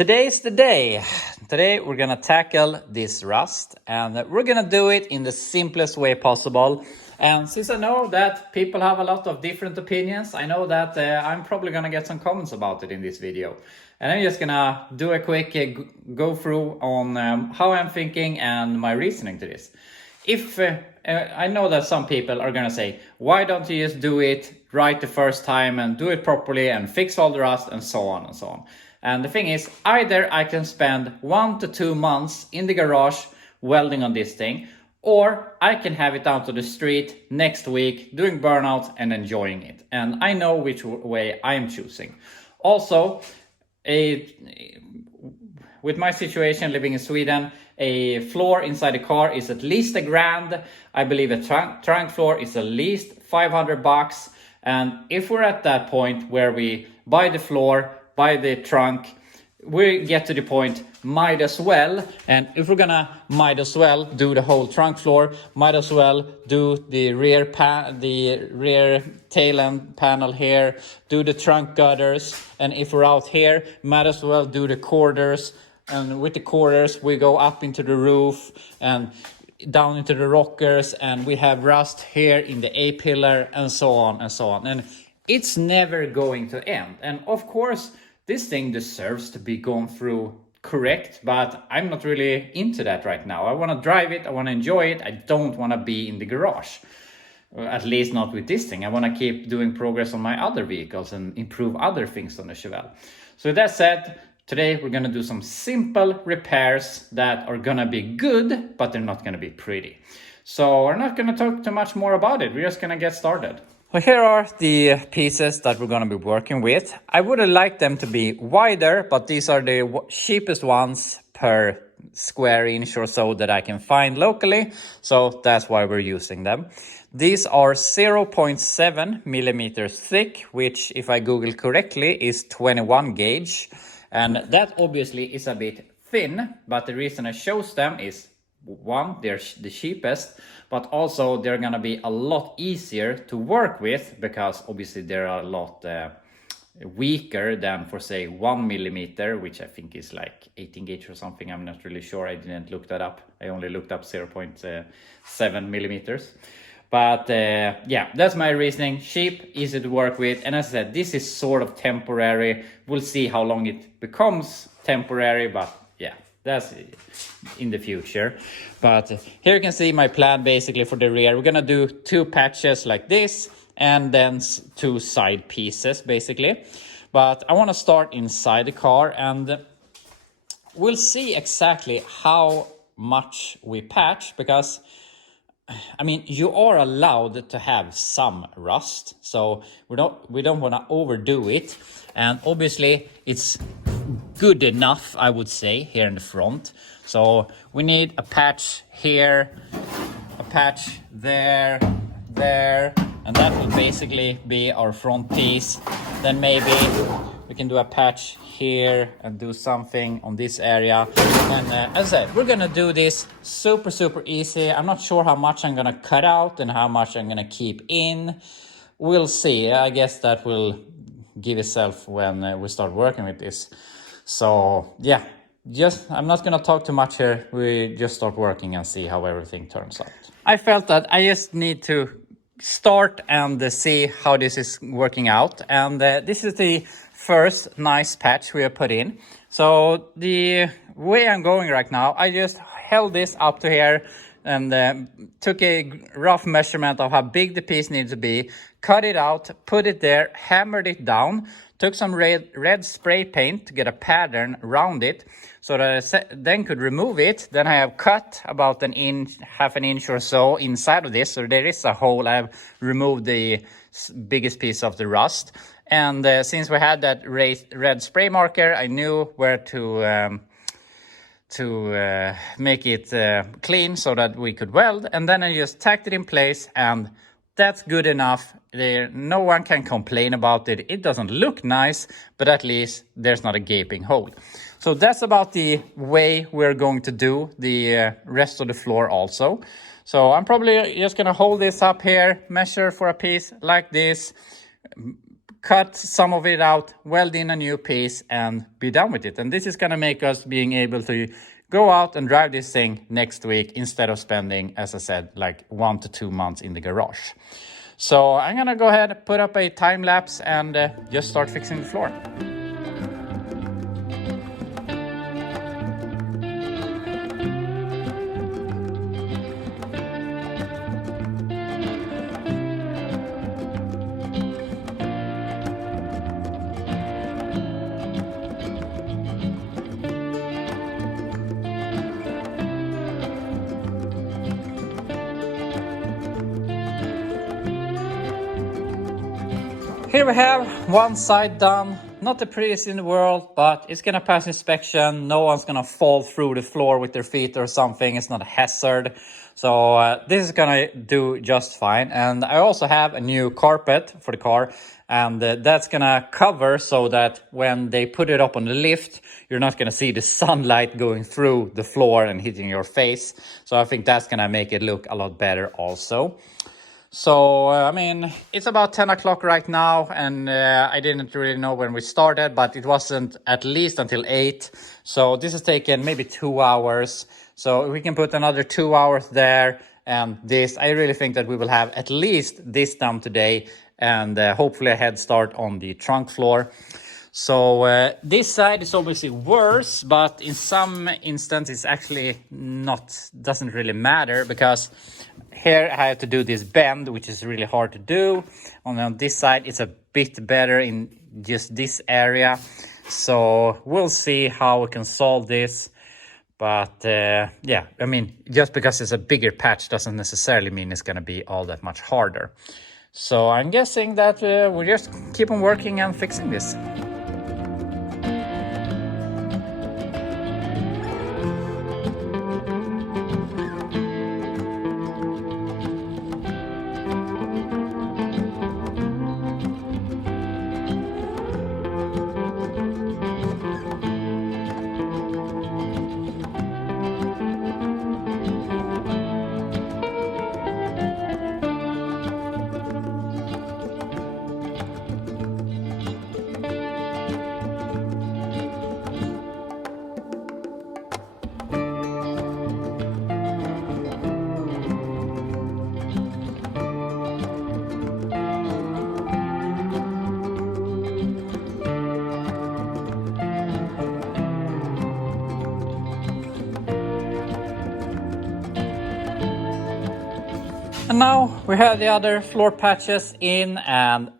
Today's the day. Today we're gonna tackle this rust and we're gonna do it in the simplest way possible. And since I know that people have a lot of different opinions, I know that I'm probably gonna get some comments about it in this video. And I'm just gonna do a quick go through on how I'm thinking and my reasoning to this. If I know that some people are gonna say, why don't you just do it right the first time and do it properly and fix all the rust and so on and so on. And the thing is, either I can spend 1 to 2 months in the garage welding on this thing, or I can have it down to the street next week doing burnout and enjoying it. And I know which way I am choosing. Also, with my situation living in Sweden, a floor inside the car is at least $1,000. I believe a trunk floor is at least $500. And if we're at that point where we buy the floor, buy the trunk, we get to the point, might as well. And if we're gonna might as well do the whole trunk floor, might as well do the rear tail end panel here, do the trunk gutters. And if we're out here, might as well do the quarters. And with the quarters, we go up into the roof and down into the rockers, and we have rust here in the A-pillar and so on and so on. And it's never going to end. And of course, this thing deserves to be gone through correct, but I'm not really into that right now. I want to drive it, I want to enjoy it, I don't want to be in the garage. At least not with this thing. I want to keep doing progress on my other vehicles and improve other things on the Chevelle. So with that said, today we're going to do some simple repairs that are going to be good, but they're not going to be pretty. So we're not going to talk too much more about it. We're just going to get started. Well, here are the pieces that we're going to be working with. I would have liked them to be wider, but these are the cheapest ones per square inch or so that I can find locally. So that's why we're using them. These are 0.7 millimeters thick, which if I Google correctly is 21 gauge. And that obviously is a bit thin, but the reason I chose them is, one, they're the cheapest, but also they're gonna be a lot easier to work with because obviously they're a lot weaker than, for say, 1 millimeter, which I think is like 18 gauge or something. I'm not really sure. I didn't look that up. I only looked up 0.7 millimeters. But yeah, that's my reasoning. Cheap, easy to work with. And as I said, this is sort of temporary. We'll see how long it becomes temporary, but yeah, that's in the future. But here you can see my plan basically for the rear. We're gonna do 2 patches like this and then 2 side pieces basically. But I wanna start inside the car and we'll see exactly how much we patch, because I mean, you are allowed to have some rust, so we don't want to overdo it. And obviously it's good enough, I would say, here in the front. So we need a patch here, a patch there, and that will basically be our front piece. Then maybe we can do a patch here and do something on this area. And as I said, we're gonna do this super easy. I'm not sure how much I'm gonna cut out and how much I'm gonna keep in. We'll see. I guess that will give itself when we start working with this. So yeah, I'm not gonna talk too much here. We just start working and see how everything turns out. I felt that I just need to start and see how this is working out. And this is the first nice patch we have put in. So the way I'm going right now, I just held this up to here and took a rough measurement of how big the piece needs to be, cut it out, put it there, hammered it down, took some red spray paint to get a pattern around it so that I then could remove it. Then I have cut about half an inch or so inside of this, so there is a hole. I've removed the biggest piece of the rust. And since we had that red spray marker, I knew where to make it clean so that we could weld. And then I just tacked it in place, and that's good enough. No one can complain about it. It doesn't look nice, but at least there's not a gaping hole. So that's about the way we're going to do the rest of the floor also. So I'm probably just gonna hold this up here, measure for a piece like this, cut some of it out, weld in a new piece, and be done with it. And this is gonna make us being able to go out and drive this thing next week instead of spending, as I said, like 1 to 2 months in the garage. So I'm gonna go ahead and put up a time lapse and just start fixing the floor. Here we have one side done. Not the prettiest in the world, but it's gonna pass inspection. No one's gonna fall through the floor with their feet or something. It's not a hazard. So this is gonna do just fine. And I also have a new carpet for the car, and that's gonna cover so that when they put it up on the lift, you're not gonna see the sunlight going through the floor and hitting your face. So I think that's gonna make it look a lot better also. So, I mean, it's about 10 o'clock right now, and I didn't really know when we started, but it wasn't at least until 8. So this has taken maybe 2 hours. So we can put another 2 hours there, and this, I really think that we will have at least this done today, and hopefully a head start on the trunk floor. So this side is obviously worse, but in some instances it's actually doesn't really matter, because here I have to do this bend, which is really hard to do. On this side it's a bit better in just this area. So we'll see how we can solve this. But yeah, I mean, just because it's a bigger patch doesn't necessarily mean it's going to be all that much harder. So I'm guessing that we'll just keep on working and fixing this. And now we have the other floor patches in, and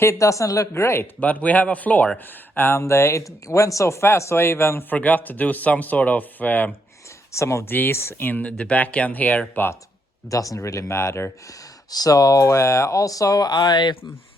it doesn't look great, but we have a floor. And it went so fast, so I even forgot to do some sort of some of these in the back end here, but doesn't really matter. So also I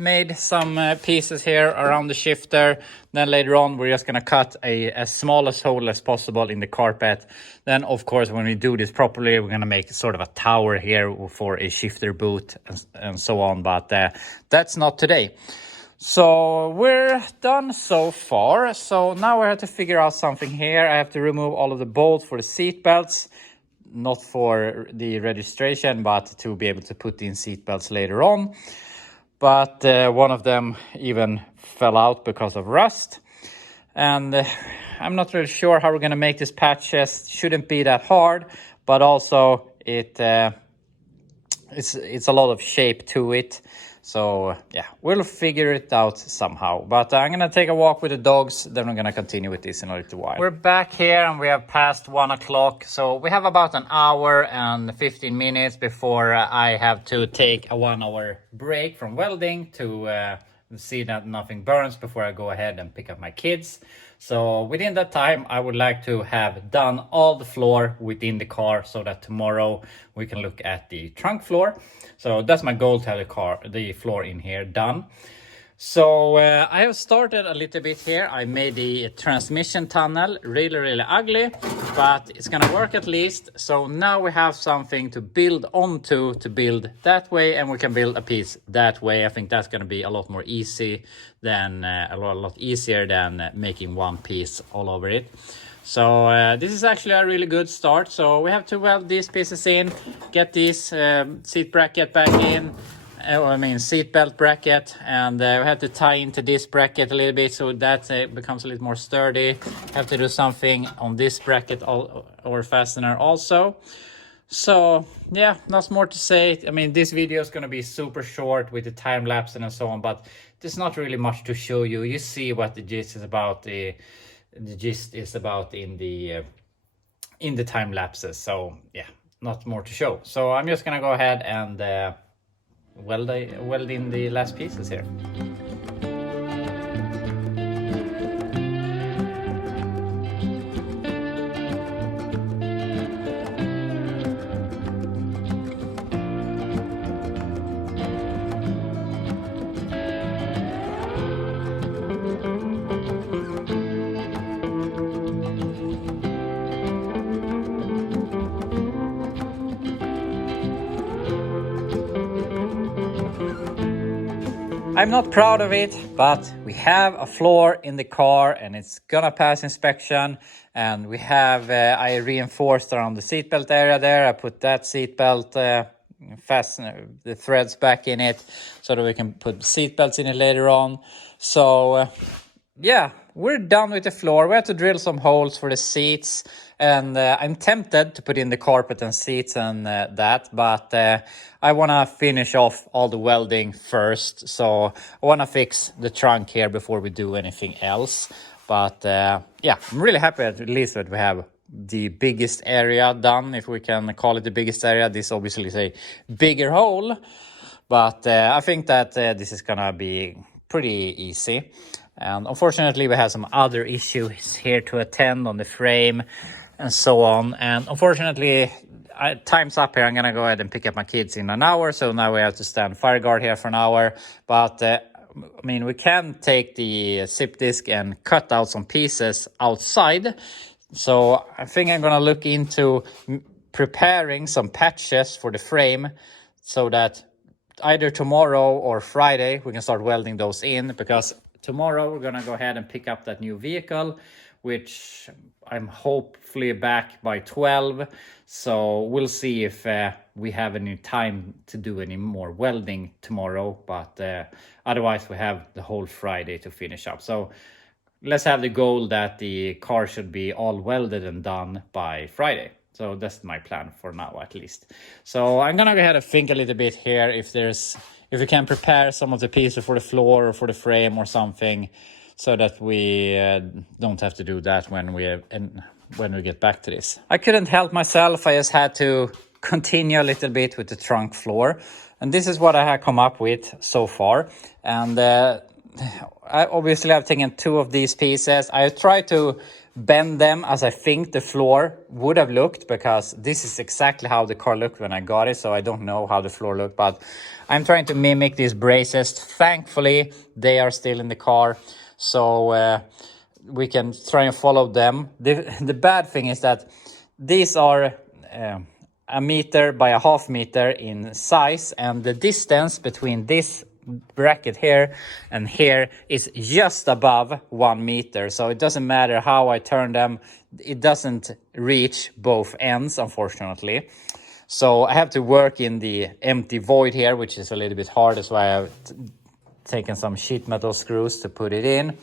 made some pieces here around the shifter. Then later on we're just going to cut as small a hole as possible in the carpet. Then of course when we do this properly, we're going to make sort of a tower here for a shifter boot and so on, but that's not today. So we're done so far. So now we have to figure out something here. I have to remove all of the bolts for the seat belts, not for the registration, but to be able to put in seat belts later on. But one of them even fell out because of rust. And I'm not really sure how we're going to make this patches. Shouldn't be that hard, but also it's a lot of shape to it. So yeah, we'll figure it out somehow. But I'm going to take a walk with the dogs. Then we're going to continue with this in a little while. We're back here and we have passed 1 o'clock. So we have about an hour and 15 minutes before I have to take a 1 hour break from welding to see that nothing burns before I go ahead and pick up my kids. So within that time, I would like to have done all the floor within the car so that tomorrow we can look at the trunk floor. So that's my goal, to have the floor in here done. So I have started a little bit here. I made the transmission tunnel really ugly, but it's gonna work at least. So now we have something to build onto, to build that way, and we can build a piece that way. I think that's gonna be a lot more easy than a lot easier than making one piece all over it. So this is actually a really good start. So we have to weld these pieces in, get this seat bracket back in, seat belt bracket, and we have to tie into this bracket a little bit so that becomes a little more sturdy. Have to do something on this bracket or fastener also. So yeah, not more to say. I mean, this video is going to be super short with the time lapse and so on, but there's not really much to show you. You see what the gist is about. The gist is about in the time lapses. So yeah, not more to show. So I'm just gonna go ahead and weld in the last pieces here. I'm not proud of it, but we have a floor in the car and it's gonna pass inspection. And we have, I reinforced around the seatbelt area there. I put that seatbelt fastener, the threads back in it so that we can put seatbelts in it later on. So yeah, we're done with the floor. We have to drill some holes for the seats. And I'm tempted to put in the carpet and seats and that, but I want to finish off all the welding first. So I want to fix the trunk here before we do anything else. But yeah, I'm really happy at least that we have the biggest area done, if we can call it the biggest area. This obviously is a bigger hole, but I think that this is going to be pretty easy. And unfortunately, we have some other issues here to attend on the frame and so on. And unfortunately, time's up here. I'm gonna go ahead and pick up my kids in an hour. So now we have to stand fire guard here for an hour. But I mean, we can take the zip disc and cut out some pieces outside. So I think I'm gonna look into preparing some patches for the frame so that either tomorrow or Friday we can start welding those in, because tomorrow we're gonna go ahead and pick up that new vehicle, which I'm hopefully back by 12. So we'll see if we have any time to do any more welding tomorrow. But otherwise we have the whole Friday to finish up. So let's have the goal that the car should be all welded and done by Friday. So that's my plan for now, at least. So I'm gonna go ahead and think a little bit here if we can prepare some of the pieces for the floor or for the frame or something, so that we don't have to do that when we get back to this. I couldn't help myself. I just had to continue a little bit with the trunk floor. And this is what I have come up with so far. And I've taken 2 of these pieces. I tried to bend them as I think the floor would have looked, because this is exactly how the car looked when I got it. So I don't know how the floor looked, but I'm trying to mimic these braces. Thankfully, they are still in the car. So we can try and follow them. The bad thing is that these are 1 meter by a half meter in size, and the distance between this bracket here and here is just above 1 meter. So it doesn't matter how I turn them, it doesn't reach both ends, unfortunately. So I have to work in the empty void here, which is a little bit hard. That's why I've taken some sheet metal screws to put it in,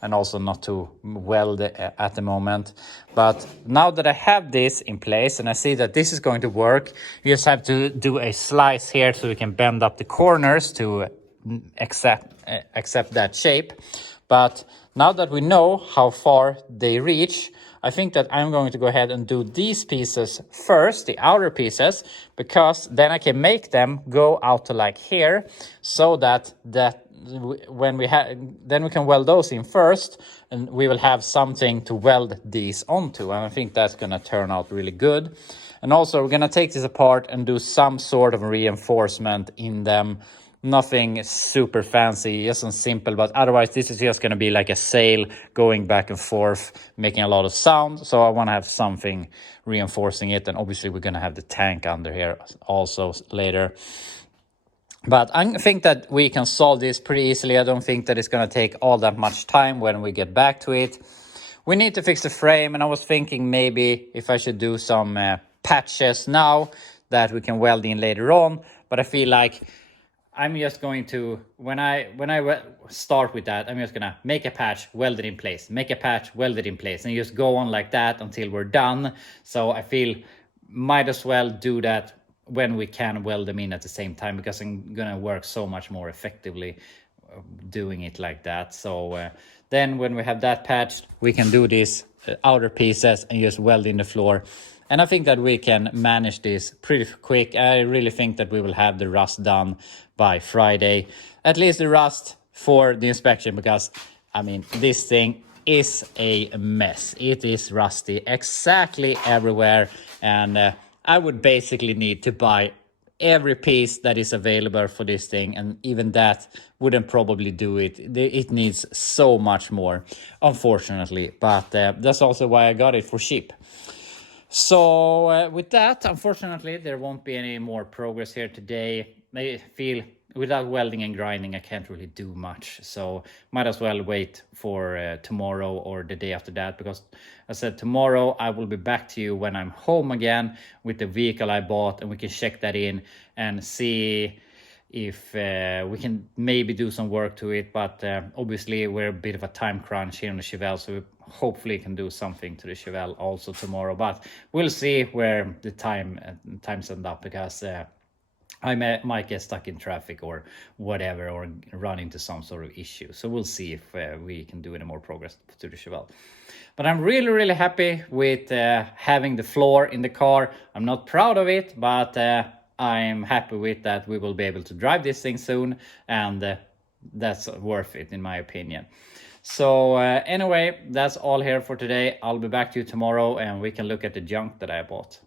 and also not to weld at the moment. But now that I have this in place and I see that this is going to work, you just have to do a slice here so we can bend up the corners to accept that shape. But now that we know how far they reach, I think that I'm going to go ahead and do these pieces first, the outer pieces, because then I can make them go out to like here, so that when we can weld those in first, and we will have something to weld these onto. And I think that's going to turn out really good. And also we're going to take this apart and do some sort of reinforcement in them. Nothing super fancy, just some simple, but otherwise this is just going to be like a sail going back and forth, making a lot of sound. So I want to have something reinforcing it. And obviously we're going to have the tank under here also later. But I think that we can solve this pretty easily. I don't think that it's going to take all that much time when we get back to it. We need to fix the frame, and I was thinking maybe if I should do some patches now that we can weld in later on. But I feel like I'm just going to, when I start with that, I'm just gonna make a patch, weld it in place, make a patch, weld it in place, and just go on like that until we're done. So I feel might as well do that when we can weld them in at the same time, because I'm gonna work so much more effectively doing it like that. So then when we have that patched, we can do these outer pieces and just weld in the floor. And I think that we can manage this pretty quick. I really think that we will have the rust done by Friday. At least the rust for the inspection, because I mean, this thing is a mess. It is rusty exactly everywhere. And I would basically need to buy every piece that is available for this thing, and even that wouldn't probably do it. It needs so much more, unfortunately, but that's also why I got it for cheap. So with that, unfortunately, there won't be any more progress here today. I feel without welding and grinding, I can't really do much. So might as well wait for tomorrow or the day after that, because I said tomorrow I will be back to you when I'm home again with the vehicle I bought, and we can check that in and see if we can maybe do some work to it. But obviously we're a bit of a time crunch here on the Chevelle, so we hopefully can do something to the Chevelle also tomorrow. But we'll see where the times end up, because I might get stuck in traffic or whatever, or run into some sort of issue. So we'll see if we can do any more progress to the Chevelle. But I'm really happy with having the floor in the car. I'm not proud of it, but I'm happy with that. We will be able to drive this thing soon, and that's worth it in my opinion. So anyway, that's all here for today. I'll be back to you tomorrow, and we can look at the junk that I bought.